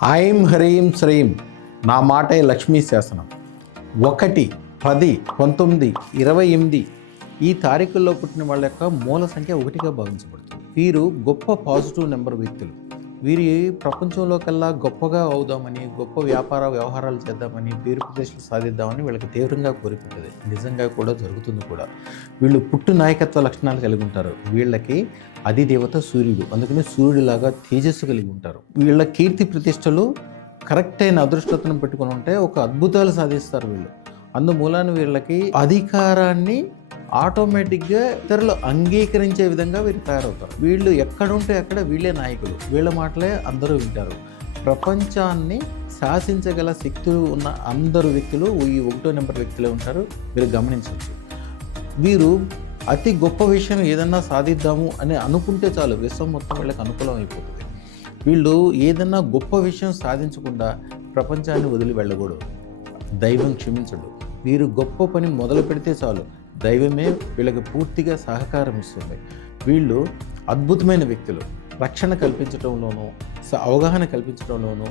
ఐం హ్రీం శ్రీం నా మాటే లక్ష్మీ శాసనం 1, 10, 19, 28 ఈ తారీఖుల్లో పుట్టిన వాళ్ళ యొక్క మూల సంఖ్య 1గా భావించబడుతుంది. వీరు గొప్ప పాజిటివ్ నెంబర్ వ్యక్తులు. వీరి ప్రపంచంలో కల్లా గొప్పగా అవుదామని, గొప్ప వ్యవహారాలు చేద్దామని, పేరు ప్రతిష్టలు సాధిద్దామని వీళ్ళకి తీవ్రంగా కోరికుంటుంది. నిజంగా కూడా జరుగుతుంది కూడా. వీళ్ళు పుట్టు నాయకత్వ లక్షణాలు కలిగి ఉంటారు. వీళ్ళకి అధిదేవత సూర్యుడు, అందుకని సూర్యుడిలాగా తేజస్సు కలిగి ఉంటారు. వీళ్ళ కీర్తి ప్రతిష్టలు కరెక్ట్ అయిన అదృష్టతను పెట్టుకుని ఉంటే ఒక అద్భుతాలు సాధిస్తారు వీళ్ళు. అందుమూలాన వీళ్ళకి అధికారాన్ని ఆటోమేటిక్గా ఇతరులు అంగీకరించే విధంగా వీరు తయారవుతారు. వీళ్ళు ఎక్కడుంటే అక్కడ వీళ్ళే నాయకులు, వీళ్ళ మాటలే అందరూ వింటారు. ప్రపంచాన్ని శాసించగల శక్తులు ఉన్న అందరు వ్యక్తులు ఈ 1వ నెంబర్ వ్యక్తులే ఉంటారు. మీరు గమనించవచ్చు. వీరు అతి గొప్ప విషయం ఏదన్నా సాధిద్దాము అని అనుకుంటే చాలు, విశ్వం మొత్తం వీళ్ళకి అనుకూలం అయిపోతుంది. వీళ్ళు ఏదన్నా గొప్ప విషయం సాధించకుండా ప్రపంచాన్ని వదిలి వెళ్ళకూడదు. దైవం క్షమించడు. వీరు గొప్ప పని మొదలు పెడితే చాలు, దైవమే వీళ్ళకి పూర్తిగా సహకారం ఇస్తుంది. వీళ్ళు అద్భుతమైన వ్యక్తులు. రక్షణ కల్పించడంలోనూ, అవగాహన కల్పించడంలోనూ